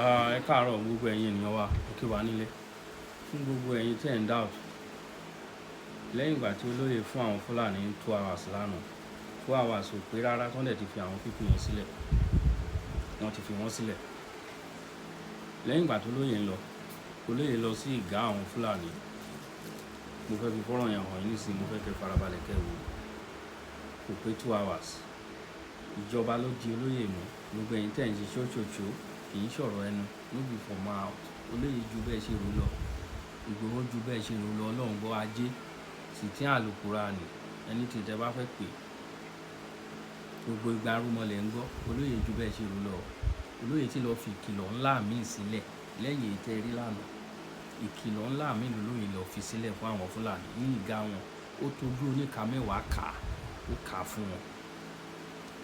Ẹ káàárọ̀ gbogbo ẹ̀yin ènìyàn wa òkè wá nílé fún gbogbo ẹ̀yin tẹ̀ ń doubt lẹ́yìn ìgbà tí olóyè fún àwọn Fúlàní 2 hours lánàá 2 hours ò pé rárá tó ń dẹ̀ ti fi àwọn pípì yẹn sílẹ̀ wọ́n ti fi wọ́n sílẹ̀ lẹ́yìn ìgbà tó olóyè lọ sí ìgá àwọn Fúlàní mo fẹ́ fi fọ́nrán yẹn hàn yín nísìnyí mo fẹ́ kẹ́ farabalẹ̀ kẹ́ wò kò pé 2 hours ìjọba ló di olóyè mú gbogbo ẹ̀yin tẹ̀ ń ṣe ṣóṣòṣó kì í ṣọ̀rọ̀ ẹnu níbi ìfọ̀mọ́ olóyè ju bẹ́ẹ̀ ṣe rò lọ Ìgbòho ju bẹ́ẹ̀ ṣe rò lọ ọlọ́run gbọ́ ajé sì tí àlùkùrá ni ẹni tí tẹ bá fẹ́ pè gbogbo ìgbà arúmọlẹ̀ ń gbọ́ olóyè ju bẹ́ẹ̀ ṣe rò lọ olóyè tí lọ́ọ́ fi ìkìlọ̀ ńlá míì sílẹ̀ lẹ́yìn ètò ẹ̀rí lánàá ìkìlọ̀ ńlá míì lólóyè lọ́ọ́ fi sílẹ̀ fún àwọn Fúlàní ní ìgá wọn ó tójú oníka mẹ́wàá kà ó kà fún wọn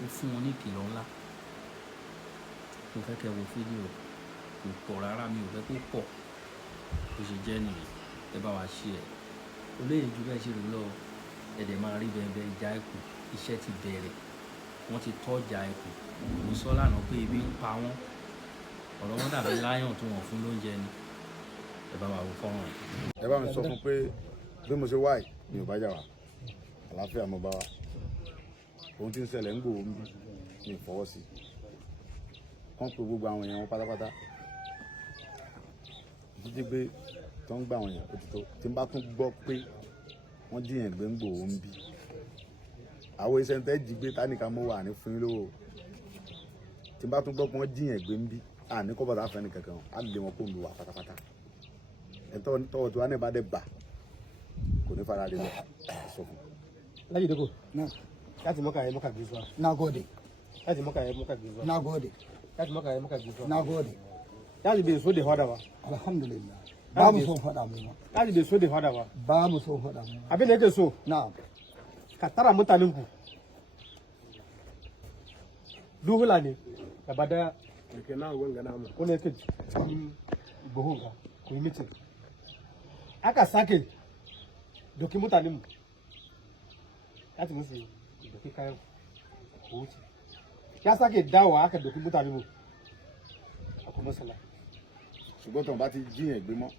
ó fún wọn ní ìkìlọ̀ ńlá mo fẹ́ kẹ́ wo fídíò kò pọ̀ rárá mi ò fẹ́ kó pọ̀ bó ṣe jẹ́ nìyẹn ẹ bá wa ṣe ẹ̀ olóyè ju bẹ́ẹ̀ ṣe rò lọ ẹ̀dẹ̀ máa rí bẹ́ẹ̀ bẹ́ẹ̀ ìjà ẹkùn iṣẹ́ ti bẹ̀rẹ̀ wọ́n ti tọ́jà ẹkùn mo sọ lánàá pé ebi ń pa wọ́n ọ̀rọ̀ wọn dàbí láyọ̀n tó wọ́n fún lóúnjẹ ni ẹ bá wa wo fọ́nrán yìí. ẹ bá mi sọ fún pé bí mo ṣe wáì mi ò bá jà wá àlàáfíà mo bá wá ohun tí ń ṣẹlẹ̀ ń gbòó mi ò fọwọ́ sí kán pé gbogbo àwọn èèyàn wọn pátápátá jíjí gbé tó ń gbà àwọn èèyàn ó ti tó tí n bá tún gbọ́ pé wọ́n jíyàn gbé ń gbòó ń bí àwọn iṣẹ́ tẹ́ jí gbé tánìkà mọ́ wà ní fún yín lówó tí n bá tún gbọ́ pé wọ́n jíyàn gbé ń bí àní kọ́ bàtà fẹ́ nìkankan á lè wọn kó ń lu wà pátápátá ẹ̀tọ́ tọwọ́ tí wọ́n á bá dẹ̀ bà kò ní fara rẹ̀ lọ sọ fún. Alhaji Dogo, láti mọ́kà ẹ̀ mọ́kà gbèsè wa. Nagode. Láti mọ́kà ẹ̀ mọ́kà gbèsè wa. Nagode. Láti mọ́kà ẹ̀ mọ́kà gbèsè wa. Nagode. Láti bai so da fada ba. Alhamdulillah. Ba mu son faɗa mu. Láti bai so da fada ba. Ba mu son faɗa mu. Abin da yake so, Na'am. ka tara mutanen ku. Duhula ne, gaba daya. Da ke na wanga namu. Wani yake cikin buhun ka, ku yi mitin. Aka sake doki mutanen mu. Láti musu doki kayan ku wuce. Ya sake dawowa aka doki mutanen mu. A kuma sala. ṣùgbọ́n tó ń bá ti jíyàn gbé mọ́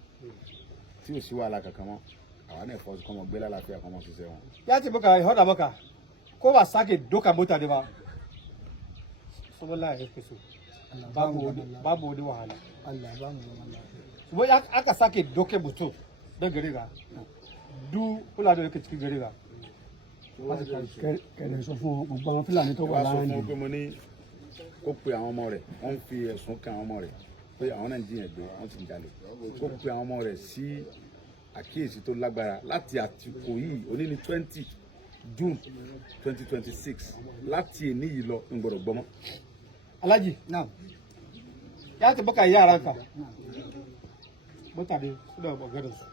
tí ò sí wàhálà kankan mọ́ àwa náà fọ́ kọ́mọ gbé lálàáfíà kọ́mọ ṣiṣẹ́ wọn. Ya ce maka hada maka ko ba sake doka mutane ba saboda ya fi so babu wani wahala Allah ba mu zaman lafiya. kuma aka sake doke mutum don gari ga du kula da yake cikin gari ga Kẹ̀lẹ́ sọ fún gbogbo àwọn Fúlàní tó wà wá sọ láàrin fún un pé mo ní kó pe àwọn ọmọ rẹ̀ wọ́n ń fi ẹ̀sùn kan àwọn ọmọ rẹ̀ pé àwọn náà ń jíyàn gbé wọ́n sì ń jalè kó pe àwọn ọmọ rẹ̀ sí àkíyèsí tó lágbára láti àtìkò yìí òní ní 20 June 2026 láti èní yìí lọ ń gbọ́dọ̀ gbọ́mọ́. Alhaji Na'am. ya ce maka yaranka mutane suna maganar su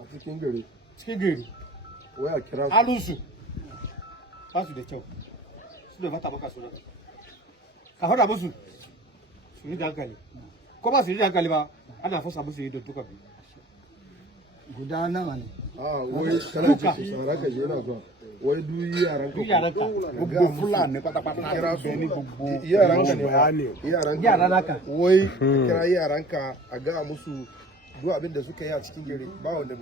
a cikin gari cikin gari waya kira halinsu ba su da kyau su da mata maka suna ka faɗa musu su yi da hankali ko ba su yi da hankali ba ana fasa musu yi don duka biyu Guda nawa ne? wai kana ciki saurara ka je na zuwa wai duk yaran duk yaranka gbogbo Fúlàní pátápátá kira su ní gbogbo yara naka wai kira yaranka a ga musu duk abin da suka yi a cikin gari ba wanda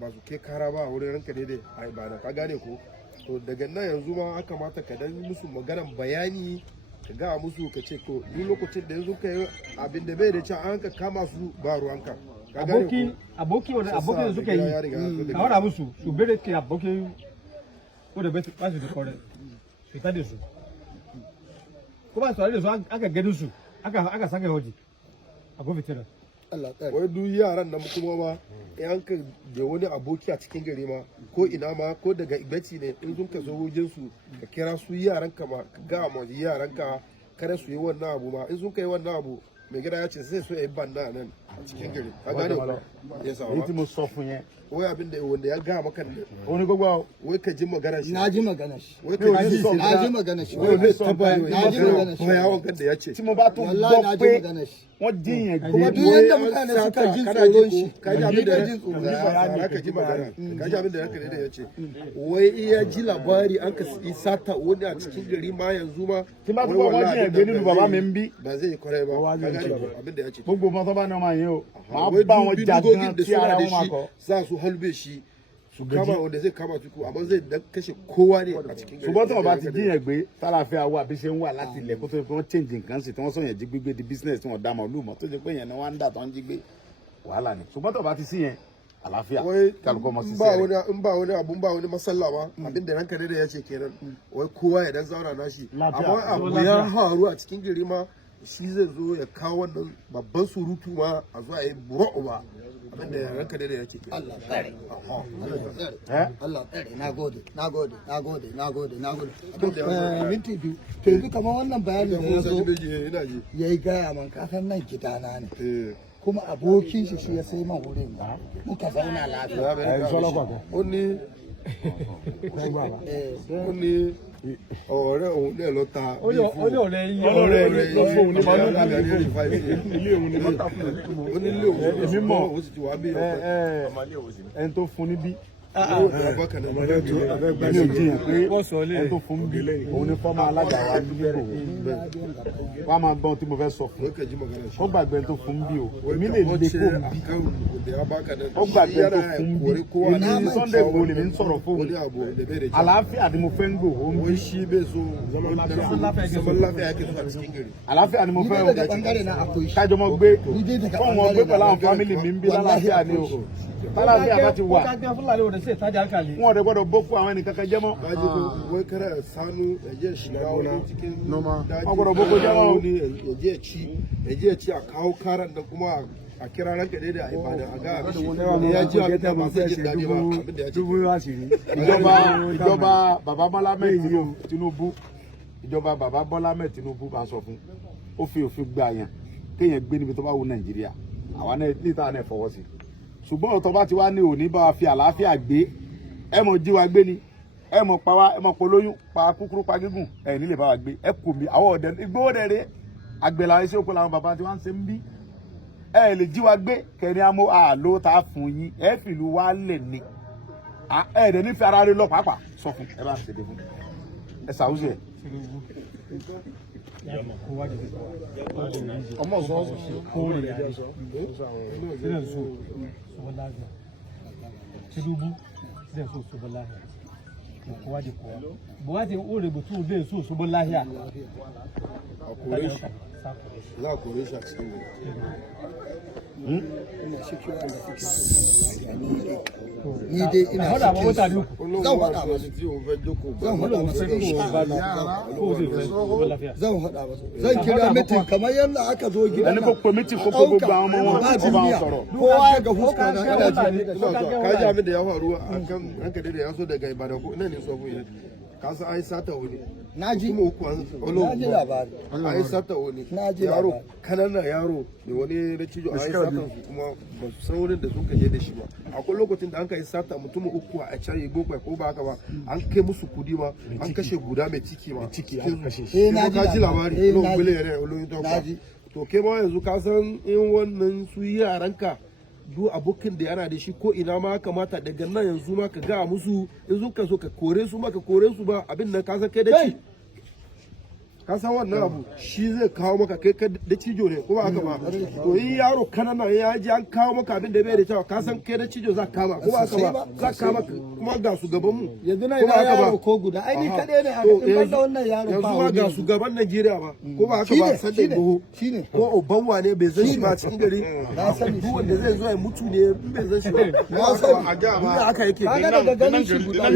ba su ke kara ba a wurin ranka daidai a ba da ka gane ko to daga nan yanzu ma aka mata ka dan musu maganan bayani ka ga musu ka ce to duk lokacin da yanzu ka yi abin da bai da cewa an ka kama su ba ruwanka ka gane aboki wanda abokin da suka yi ka wada musu su bere ke abokin wanda ba su da kore su ta da su kuma su da su aka gani su aka saka hoji a gobe tira wai duk yaran nan kuma ma yan ka da wani aboki a cikin gari ma ko ina ma ko daga igbaci ne in sun ka zo wajen su ka kira su yaran ka ma ka ga ma yaran ka kada su yi wannan abu ma in sun kai wannan abu mai gida ya ce sai su yi banna nan a cikin gari ka gane ko ya sa èyí tí mo sọ fún yẹn wai abin da wanda ya ga maka òun ni gbogbo wai ka ji magana shi na ji magana shi wai ka ji na ji magana shi wai bai tabbata na ji magana shi bayan kan da ya ce tí mo bá tún wallahi na gbọ́ ji pé magana shi wọ́n díyàn kuma gbé duk yadda mutane suka jin tsoron shi ka ji abin da ni jin tsoron shi ka ji magana ka ji abin da ranka da ya ce wai iya ji labari an ka sata wani a cikin gari ma yanzu ma tí bá tún gbọ́ wọ́n díyàn gbé nínú bàbá mi ń bí ba zai yi kwarai ba ka gane abin da ya ce gbogbo ọmọ tó bá ní ọmọ yẹn o máa wai bá wọn duk jà bindigogin gan da tí ara suna wọn máa da kọ. shi za su halbe shi su kama wanda zai kama su amma zai kashe kowa ne a cikin gari ṣùgbọ́n tí wọ́n bá ti díyàn gbé tálàfíà wà bí ṣe ń wà láti ilẹ̀ kó tó fi wọ́n change nǹkan sí tí wọ́n sọ̀yàn jí gbígbé di business tí wọ́n dá màálù mọ́ tó ṣe pé yẹn ni wọ́n ń dà tó ń jí gbé wàhálà ni ṣùgbọ́n tí wọ́n bá ti sí yẹn àlàáfíà wai kálukọ́ mọ́ sí ba sẹ́rẹ̀. wani in ba wani abun ba wani masalla ba abin da ranka da ya ce kenan wai kowa ya dan zauna nashi amma abu ya haru a cikin gari ma shi zai zo ya kawo wannan babban surutu ma a zuwa yi bura'u ba abin da ranka da ya ce kenan Allah tsare Allah tsare na gode na gode na gode na gode na gode minti biyu to yanzu kamar wannan bayanin da ya zo ina ji ya yi gaya man kasan nan gidana ne eh kuma abokin shi ya sai man wurin muka zauna lafiya ó ní ó ní ọ̀rẹ́ òun náà lọ ta ó ní ọ̀rẹ́ yín ọ̀rẹ́ ló fóun ní màálù ilé òun ni mọ́tà fún un ó ní ilé òun èmi mọ̀ òun sì ti wá bí ẹni tó fún níbí ọ̀pọ̀ mi ò jiyàn pé ẹni tó fún bí òun ni fọ́mọ alága wa ní ìbò wọ́n á máa gbọ́n tí mo fẹ́ sọ fún ó gbàgbé ẹni tó fún bí o èmi lè lè kó bí ó gbàgbé ẹni tó fún bí èmi Sunday Igboho lèmi ń sọ̀rọ̀ fóun àlàáfíà ni mo fẹ́ ń gbò ó ń bí àlàáfíà ni mo fẹ́ daga bangare na akwai shi kájọ mọ gbé fún wọn gbé pẹ̀lú àwọn fámìlì mi ń bí lálàáfíà ni o lálàáfíà bá ti wà wọn ò dẹ̀ gbọ́dọ̀ boko àwọn ẹnì kankan jẹ́ mọ́ wai kana sanu ya je shiga wani cikin daji Magwaro boko jama'a. ya je ci a kawo karan da kuma a kira ranka daidai a ibada a ga abin ya ji abin da ba zai jin daɗi ba abin da ya ce ìjọba bàbá Bọ́lá Ahmed Tinubu ìjọba bàbá Bọ́lá Ahmed Tinubu bá sọ fún ó fi òfin gba yẹn kéèyàn gbé níbi tó bá wù Nàìjíríà àwa náà níta náà fọwọ́ sí ṣùgbọ́n ọ̀tọ̀ bá ti wá ní òní bá wa fi àlàáfíà gbé ẹ mọ̀ jí wa gbé ni ẹ mọ̀ pa wá ẹ mọ̀ polóyún pa kúkúrú pa gígùn ẹ nílé bá wa gbé ẹ kò mí àwọn ọ̀dẹ Ìgbòho dẹ̀ rẹ̀ àgbẹ̀là iṣẹ́ òkú làwọn bàbá tí wọ́n ń ṣe ń bí ẹ lè jí wa gbé kẹrin amó àló tá a fún yín ẹ fìlú wa lẹ̀ ni ẹ dẹ̀ nífẹ̀ẹ́ ara rẹ lọ pàápàá sọ fún ẹ bá ń ṣèdè fún ẹ ṣàwùjọ ẹ. ọmọ sọ Tinubu zai so su bi lahiya kowa da kowa buhari in rubutu zai so su bi lahiya a kore shi za a kore shi a cikin ina shikewa da suke son ni dai ina hada ma mutane uku zan faɗa masu zan faɗa masu zan faɗa masu zan kira mitin kamar yadda aka zo gidan ẹni kò pè mí tì kó kó gbogbo àwọn ọmọ wọn kó bá wọn sọ̀rọ̀. kowa ya ga fuska na ina ji ka ji abin da ya faru a kan ranka daidai ya so daga Ibadan ko ina ne so mu ka san ai sata wani na ji kuma uku an na ji labari ai sata wani Na ji yaro labari. kananan yaro ne wani da cijo ai sata su kuma ba su san wurin da sun kaje da shi ba akwai lokacin da an kai sata mutum uku a can Igbo ko ba haka ba an kai musu kudi ma an kashe guda mai ciki ma ciki an kashe shi na ji ka ji labari labari. lo Na ji. bule ne lo to Na ji. to ke ma yanzu ka san in wannan su yaranka duk abokin da yana da shi ko ina ma kamata daga nan yanzu ma ka ga musu in ka so ka kore su ma ka kore su ba abin nan ka san kai da ci ka san wannan abu shi zai kawo maka kai da cijo ne kuma haka ba to yi yaro kanana ya ji an kawo maka abin da bai da cewa ka san kai da cijo za ka kama kuma haka ba za ka kama kuma ga su gaban mu yanzu na kuma ina haka ba. yaro ko guda ai ni kaɗai ne a To, in ban da wannan yaro yanzu ba ma wani ga su gaban Najeriya ba ko ba haka ba san da Igboho shine ko Obanwa ne bai zan shi ba cikin gari na sani duk wanda zai zo ya mutu ne in bai zan shi ba na sani a ga ba haka yake kaga daga ganin shi guda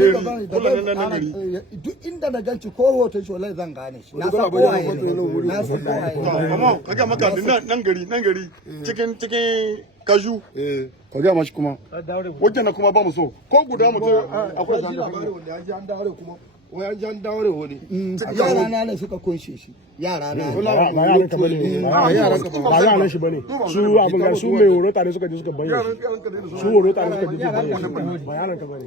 duk inda na ganci ko hoton shi wallahi zan gane shi na san kowaye ne na san kowaye ne amma kaga maka nan gari cikin kaju ka gaya mashi kuma wajen na kuma ba mu so ko guda mu akwai labarin wanda ya ji an dawo kuma wai an jan dawo da wani yara na ne suka kunshe shi yara na ba yaran ka bane ba yaran shi bane su abin ga su mai horo tare suka je suka bayyana su horo tare suka je suka bayyana ba yaran ka bane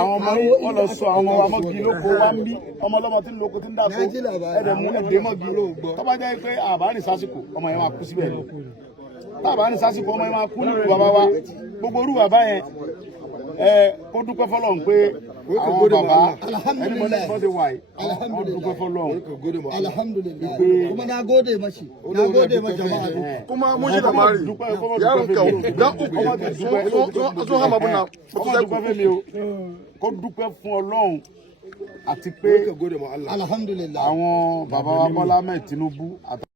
àwọn ọmọ yìí wọ́n lọ sọ àwọn ọmọ ọmọgi ló kó wá ń bí ọmọ ọlọ́mọ tí ń lo oko tí ń dàpọ̀ ẹ̀dẹ̀ mú ẹ̀dẹ̀ mọ́gi tó bá jẹ́ pé àbá ní sásìkò ọmọ yẹn máa kú síbẹ̀ lọ tábà ní sásìkò ọmọ yẹn máa kú nílùú bàbá wa gbogbo orú bàbá yẹn kó dúpẹ́ fọlọ́run pé àwọn bàbá ẹni mọ́ lẹ́yìn fọ́dé wáyé wọ́n dúpẹ́ fọlọ́run alhamdulillah kuma na gode mashi jama'a kuma mun shi da mari yaron ka da uku sun hama buna kó dúpẹ́ fún Ọlọ́run àti pé alhamdulillah àwọn bàbá wa Bọ́lá Ahmed Tinubu